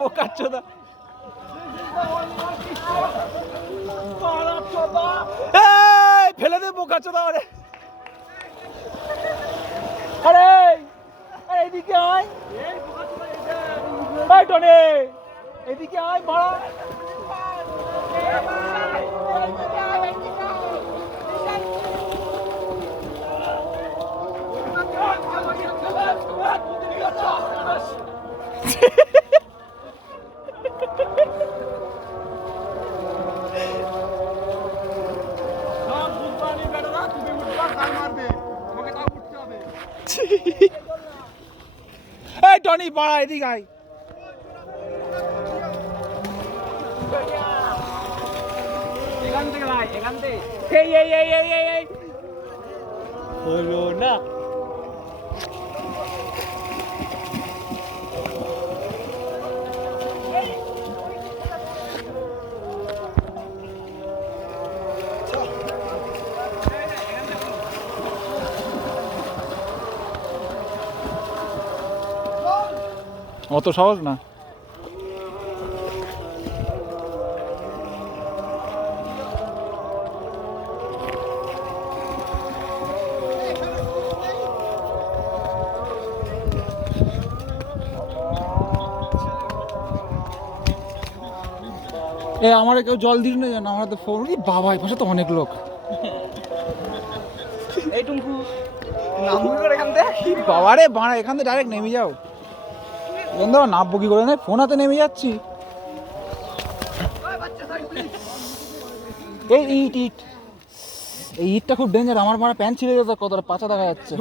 বোকাচোদা ফেলে দে বোকাচোদা আরে আরে এদিকে আয় টনি এদিকে আয় মারা এই টনি পাড়া এদিকে আয় এখান থেকে ভাই এখান থেকে এই হলো না অত সহজ না এ আমার কেউ জল দিল না জানো আমার তো ফোন বাবা এই পাশে তো অনেক লোক এই টুঙ্কু নামবি করে এখান থেকে বাবা রে বাড়া এখান থেকে ডাইরেক্ট নেমে যাও বন্ধু নামবো কি করে না ফোন হাতে নেমে যাচ্ছি এই ইট এই ইটটা খুব ডেঞ্জার আমার মারা প্যান্ট ছিঁড়ে যেত কতটা পাছা দেখা যাচ্ছে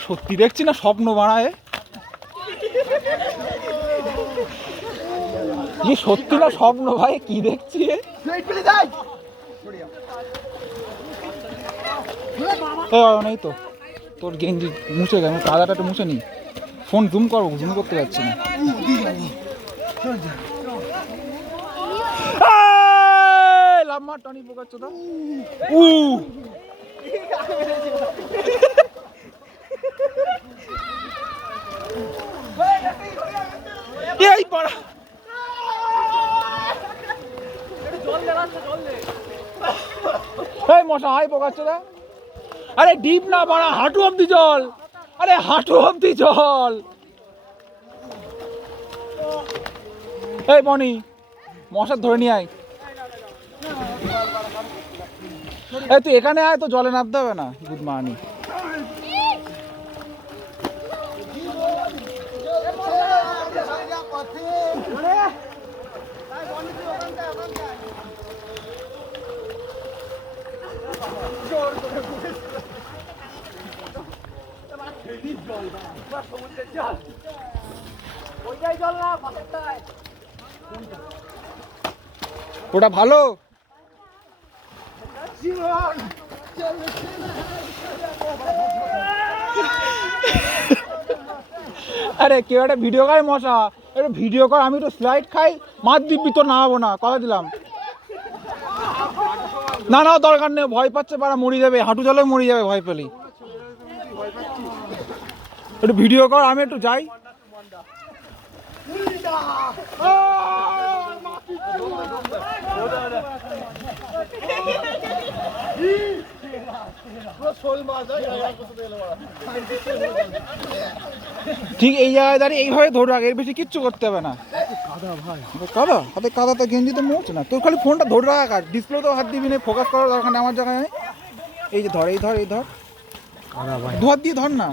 সত্যি দেখছি না স্বপ্ন বানায় কি সত্যি না স্বপ্ন ভাই কি দেখছি নেই তো তোর গেঞ্জি মুছে গেল কাদাটা একটু মুছে নি ফোন জুম করবো জুম করতে পারছি না লাম্মা টনি পোকাচ্ছ তো এই পাড়া এই মশা হাই পোকাচ্ছ দা আরে ডিপ না বাড়া হাঁটু অব্দি জল আরে হাঁটু অব্দি জল এই বনি মশা ধরে নিয়ে আয় এই তুই এখানে আয় তো জলে নামতে হবে না গুড মর্নিং ওটা ভালো আরে কেউ একটা ভিডিও খায় মশা একটু ভিডিও কর আমি একটু স্লাইড খাই মাছ দিব্যি তো নামাবো না কথা দিলাম না না দরকার নেই ভয় পাচ্ছে পারা মরে যাবে হাঁটু জলে মরে যাবে ভয় পেলি একটু ভিডিও কর আমি একটু যাই ঠিক এই জায়গায় দাঁড়িয়ে এইভাবে ধরে রাখ এর বেশি কিচ্ছু করতে হবে না কাদা হাতে কাদাতে গেঞ্জি তো মোচ না তোর খালি ফোনটা ধরে রাখ আর ডিসপ্লে তো হাত দিবি না ফোকাস করার দরকার নেই আমার জায়গায় এই যে ধর এই ধর ধোয়ার দিয়ে ধর না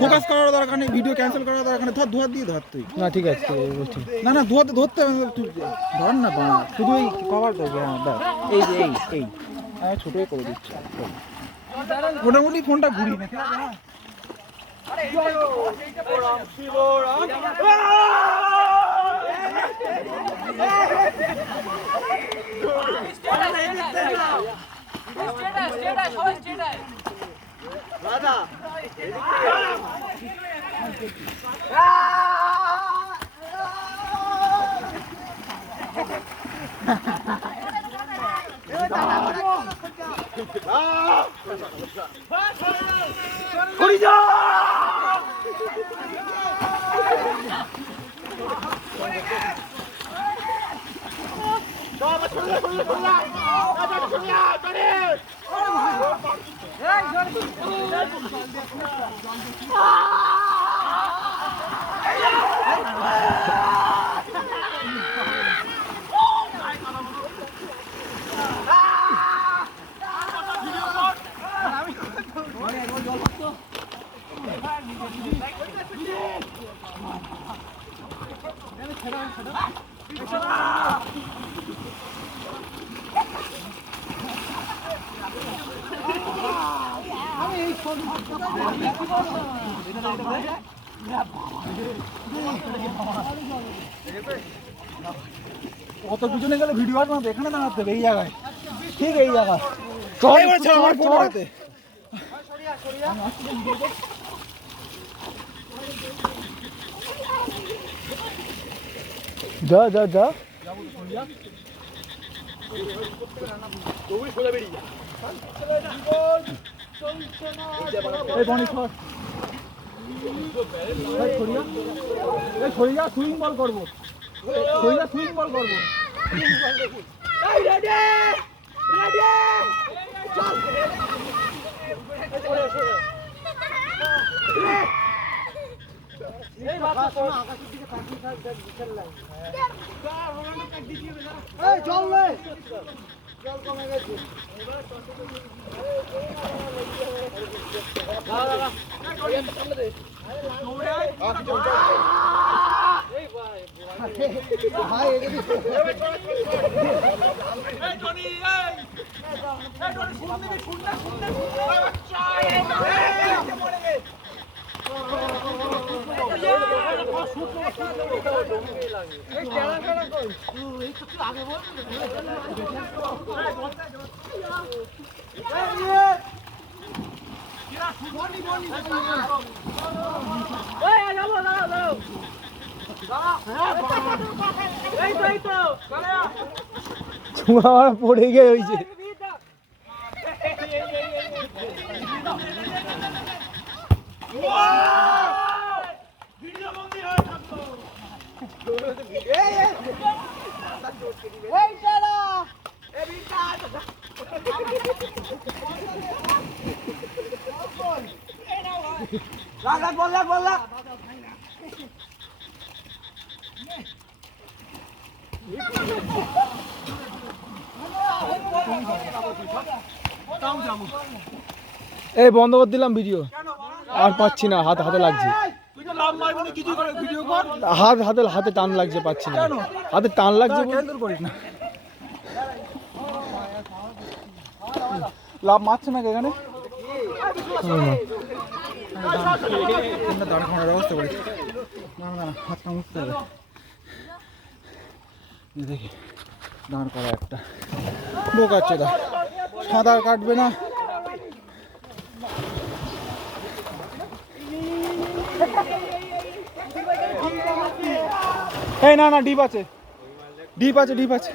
ফোকাস করার দরকার নেই ভিডিও ক্যান্সেল করার দরকার নেই ধর ধোয়ার দিয়ে ধর তুই না ঠিক আছে না না ধরতে হবে তুই ধর না বাবা শুধু এই কভার করবে হ্যাঁ এই যে এই আমি ছোটোই করে দিচ্ছি মোটামুটি ফোনটা ঘুরি না কত পিছনে গেলে ভিডিও আসবে না, এখানে দাঁড়াতে হবে এই জায়গায়, ঠিক এই জায়গা। চল যা যা যা সুইং বল করবো, সুইং বল করবো। পড়ে গিয়ে হয়েছে। এই বন্ধ করে দিলাম ভিডিও, আর পাচ্ছি না, হাতে লাগছে, হাতে টান লাগছে, পাচ্ছি না, হাতে টান লাগছে, করিস না। লাভ মারছে না এখানে, দাঁড় করানোর ব্যবস্থা করি, হাতটা মুছতে হবে, দেখি দাঁড় করা একটা বোকাচ্ছে, সাঁতার কাটবে না। এই না না, ডিপ আছে, ডিপ আছে, ডিপ আছে।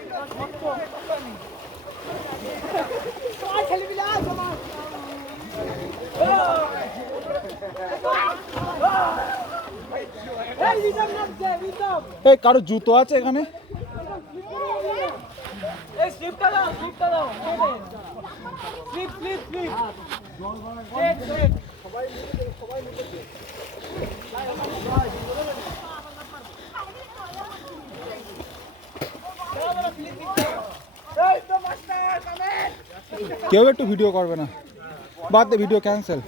এই কারো জুতো আছে এখানে? কেউ একটু ভিডিও করবে না, বাদ দে, ভিডিও ক্যান্সেল।